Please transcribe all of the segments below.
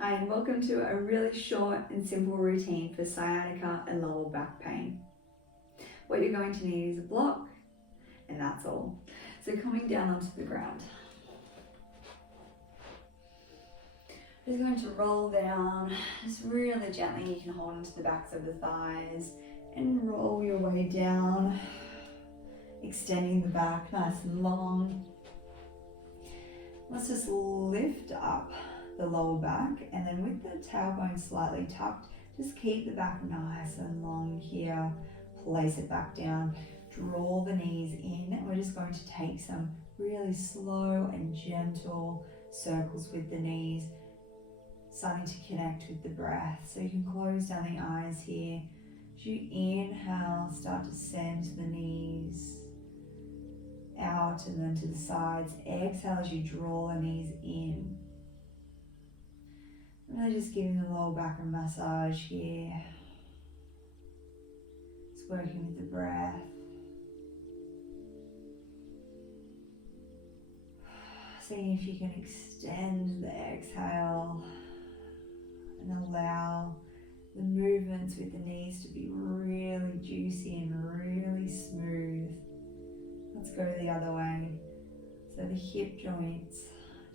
Hi, and welcome to a really short and simple routine for sciatica and lower back pain. What you're going to need is a block, and that's all. So coming down onto the ground. Just going to roll down, just really gently. You can hold onto the backs of the thighs and roll your way down, extending the back nice and long. Let's just lift up the lower back, and then with the tailbone slightly tucked, just keep the back nice and long here. Place it back down, draw the knees in, and we're just going to take some really slow and gentle circles with the knees, starting to connect with the breath. So you can close down the eyes here. As you inhale, start to send the knees out and then to the sides. Exhale as you draw the knees in. Really just giving the lower back a massage here. Just working with the breath. Seeing if you can extend the exhale and allow the movements with the knees to be really juicy and really smooth. Let's go the other way. So the hip joints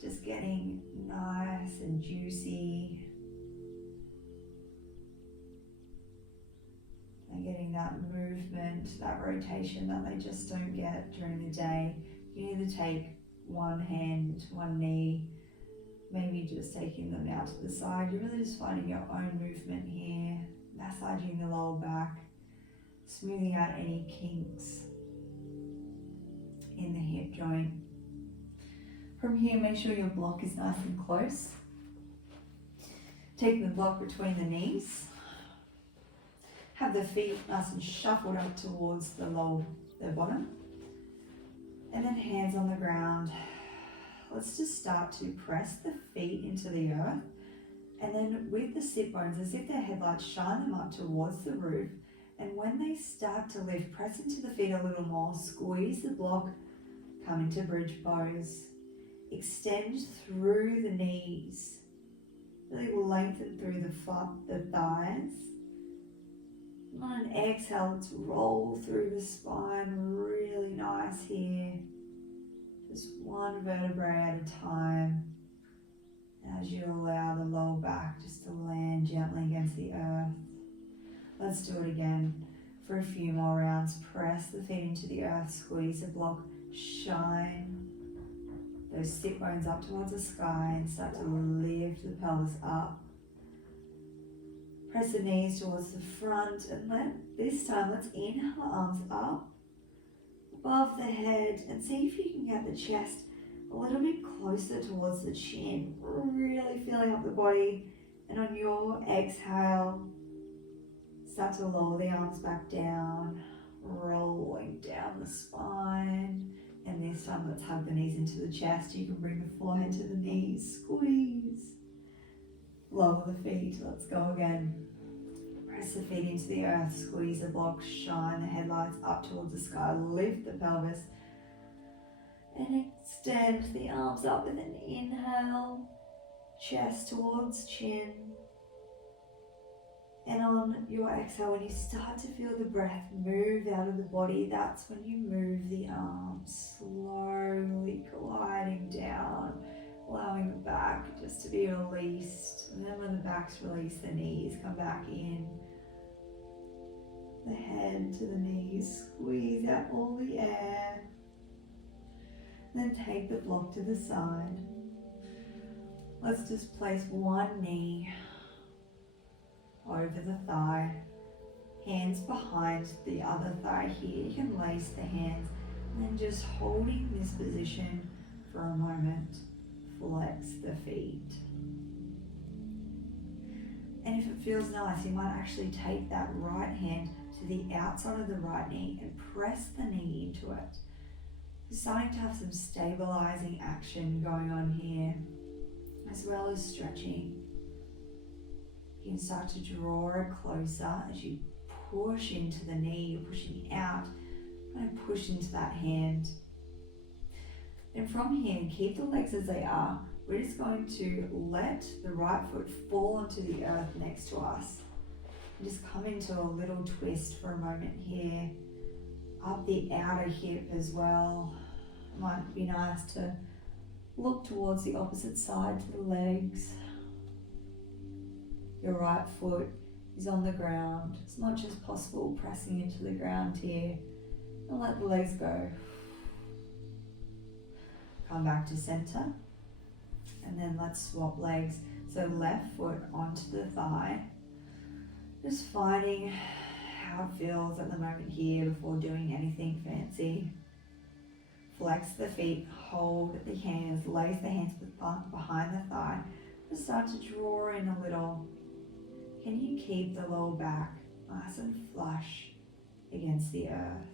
just getting nice and juicy. And getting that movement, that rotation that they just don't get during the day. You either take one hand to one knee, maybe just taking them out to the side. You're really just finding your own movement here, massaging the lower back, smoothing out any kinks in the hip joint. From here, make sure your block is nice and close. Take the block between the knees. Have the feet nice and shuffled up towards the bottom. And then hands on the ground. Let's just start to press the feet into the earth. And then with the sit bones, as if they're headlights, shine them up towards the roof. And when they start to lift, press into the feet a little more. Squeeze the block. Come into bridge pose. Extend through the knees, really lengthen through the thighs. On an exhale, let's roll through the spine, really nice here. Just one vertebrae at a time. As you allow the lower back just to land gently against the earth. Let's do it again for a few more rounds. Press the feet into the earth, squeeze the block, shine those sit bones up towards the sky and start to lift the pelvis up. Press the knees towards the front, and this time let's inhale the arms up above the head and see if you can get the chest a little bit closer towards the chin, really filling up the body. And on your exhale, start to lower the arms back down, rolling down the spine. And this time, let's hug the knees into the chest. You can bring the forehead to the knees, squeeze. Lower the feet, let's go again. Press the feet into the earth, squeeze the block, shine the headlights up towards the sky, lift the pelvis. And extend the arms up with an inhale, chest towards chin. And on your exhale, when you start to feel the breath move out of the body, that's when you move the arms, slowly gliding down, allowing the back just to be released. And then when the back's released, the knees come back in. The head to the knees, squeeze out all the air. Then take the block to the side. Let's just place one knee over the thigh, hands behind the other thigh here. You can lace the hands, and then just holding this position for a moment, flex the feet. And if it feels nice, you might actually take that right hand to the outside of the right knee and press the knee into it. You're starting to have some stabilizing action going on here, as well as stretching. You can start to draw it closer as you push into the knee, you're pushing out, and push into that hand. And from here, keep the legs as they are, we're just going to let the right foot fall onto the earth next to us. And just come into a little twist for a moment here. Up the outer hip as well. It might be nice to look towards the opposite side to the legs. Your right foot is on the ground as much as possible, pressing into the ground here. And let the legs go. Come back to center. And then let's swap legs. So left foot onto the thigh. Just finding how it feels at the moment here before doing anything fancy. Flex the feet, hold the hands, lace the hands behind the thigh. Just start to draw in a little. Can you keep the lower back nice and flush against the earth?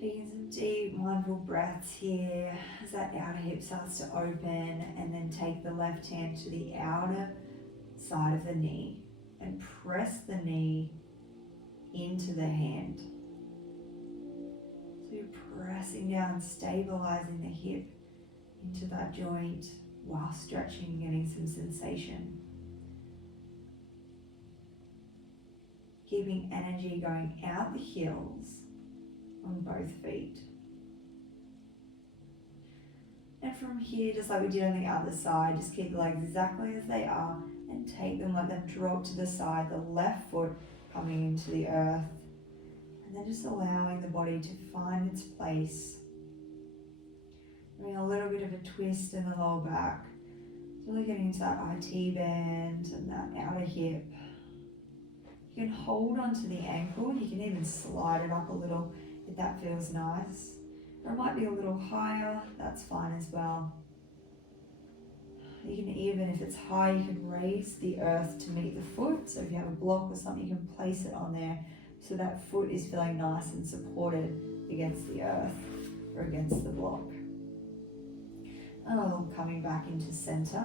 Taking some deep mindful breaths here as that outer hip starts to open, and then take the left hand to the outer side of the knee and press the knee into the hand. So you're pressing down, stabilizing the hip into that joint while stretching and getting some sensation. Keeping energy going out the heels on both feet. And from here, just like we did on the other side, just keep the legs exactly as they are and take them, let them drop to the side, the left foot coming into the earth. And then just allowing the body to find its place. Doing a little bit of a twist in the lower back. Really getting into that IT band and that outer hip. You can hold onto the ankle, you can even slide it up a little if that feels nice. Or it might be a little higher, that's fine as well. You can even, if it's high, you can raise the earth to meet the foot. So if you have a block or something, you can place it on there so that foot is feeling nice and supported against the earth or against the block. And coming back into center.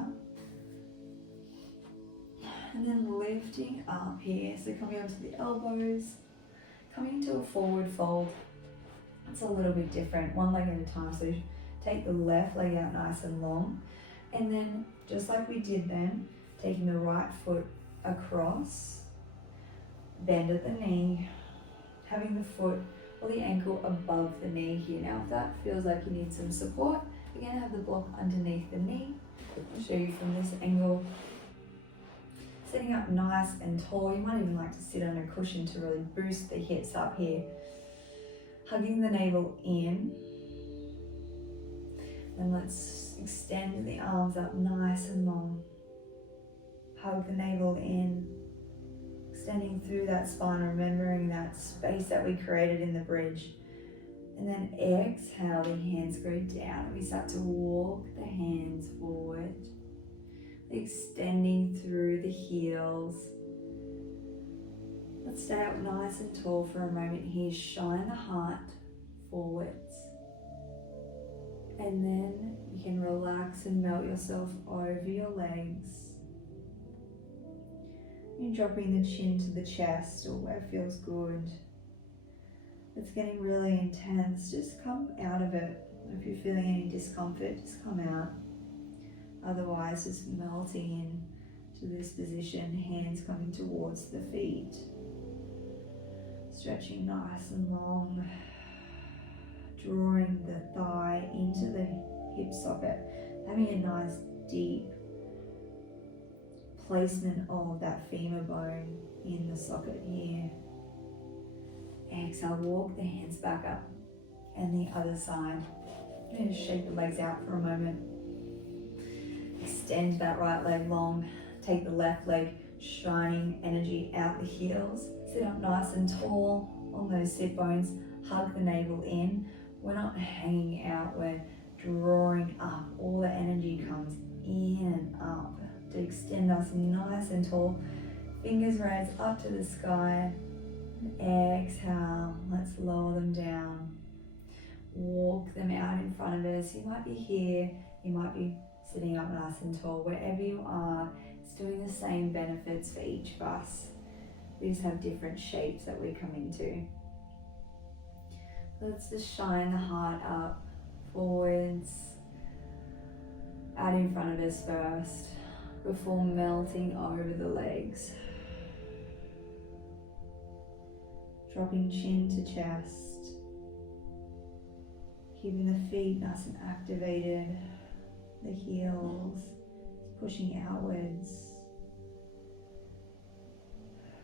And then lifting up here. So coming onto the elbows, coming into a forward fold. It's a little bit different, one leg at a time. So take the left leg out nice and long. And then, just like we did then, taking the right foot across, bend at the knee, having the foot or the ankle above the knee here. Now, if that feels like you need some support, you're going to have the block underneath the knee. I'll show you from this angle. Sitting up nice and tall. You might even like to sit on a cushion to really boost the hips up here. Hugging the navel in. Then let's extend the arms up nice and long. Hug the navel in. Extending through that spine, remembering that space that we created in the bridge. And then exhale, the hands go down. We start to walk the hands forward. Extending through the heels. Let's stay up nice and tall for a moment here. Shine the heart forwards. And then you can relax and melt yourself over your legs. You're dropping the chin to the chest or where it feels good. If it's getting really intense, just come out of it. If you're feeling any discomfort, just come out. Otherwise, just melting in to this position, hands coming towards the feet. Stretching nice and long. Drawing the thigh into the hip socket. Having a nice deep placement of that femur bone in the socket here. Exhale, walk the hands back up. And the other side. I'm going to shake the legs out for a moment. Extend that right leg long. Take the left leg, shining energy out the heels. Sit up nice and tall on those sit bones. Hug the navel in. We're not hanging out, we're drawing up. All the energy comes in and up to extend us nice and tall. Fingers raised up to the sky. And exhale, let's lower them down. Walk them out in front of us. You might be here, you might be sitting up nice and tall. Wherever you are, it's doing the same benefits for each of us. We just have different shapes that we come into. Let's just shine the heart up forwards, out in front of us first, before melting over the legs. Dropping chin to chest, keeping the feet nice and activated, the heels pushing outwards.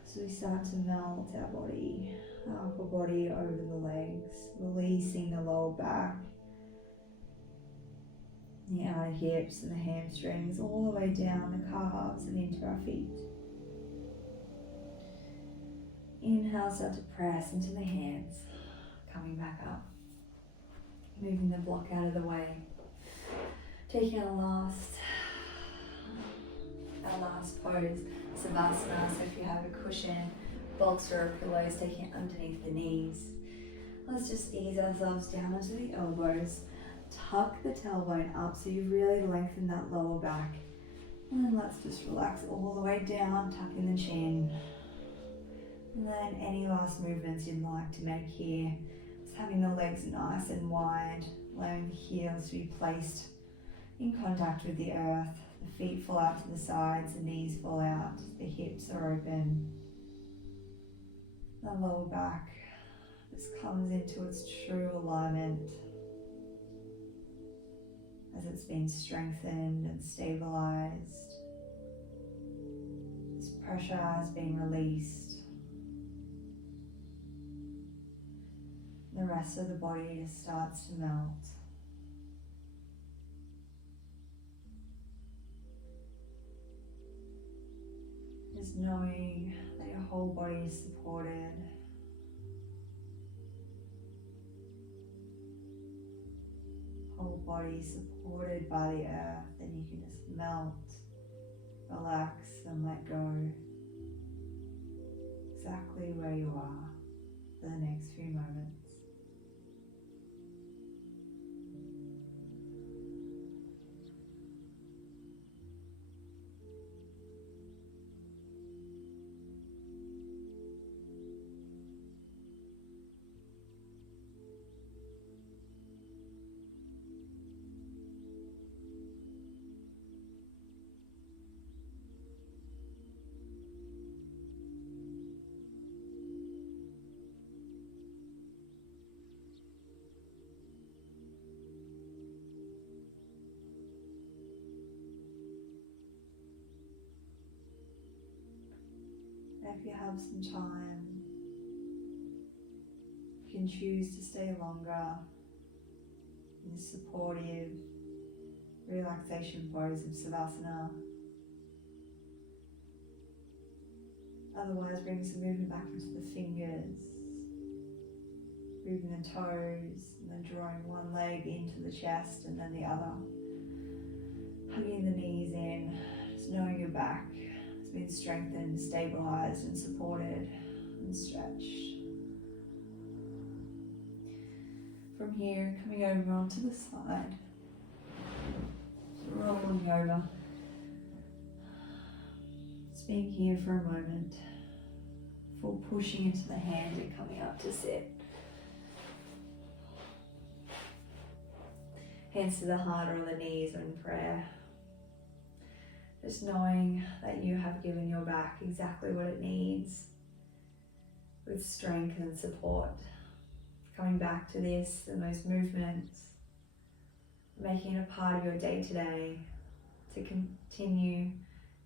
So we start to melt our body, our upper body over the legs, releasing the lower back, the outer hips and the hamstrings, all the way down the calves and into our feet. Inhale, start to press into the hands, coming back up, moving the block out of the way. Taking our last pose, Savasana. So if you have a cushion, bolster or pillows, taking it underneath the knees. Let's just ease ourselves down into the elbows. Tuck the tailbone up so you really lengthen that lower back. And then let's just relax all the way down, tucking the chin. And then any last movements you'd like to make here. Just having the legs nice and wide, allowing the heels to be placed in contact with the earth. The feet fall out to the sides, the knees fall out, the hips are open. The lower back just comes into its true alignment as it's been strengthened and stabilised. This pressure has been released. The rest of the body just starts to melt. Just knowing that your whole body is supported. Whole body supported by the earth, and you can just melt, relax and let go exactly where you are for the next few moments. If you have some time, you can choose to stay longer in this supportive relaxation pose of Savasana. Otherwise, bring some movement back into the fingers, moving the toes, and then drawing one leg into the chest and then the other. Hugging the knees in, just knowing your back has been strengthened, stabilised and supported and stretched. From here, coming over onto the side, rolling over. Just being here for a moment, before pushing into the hand and coming up to sit. Hands to the heart or the knees in prayer. Just knowing that you have given your back exactly what it needs, with strength and support. Coming back to this, and those movements, making it a part of your day-to-day to continue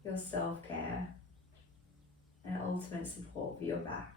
your self-care and ultimate support for your back.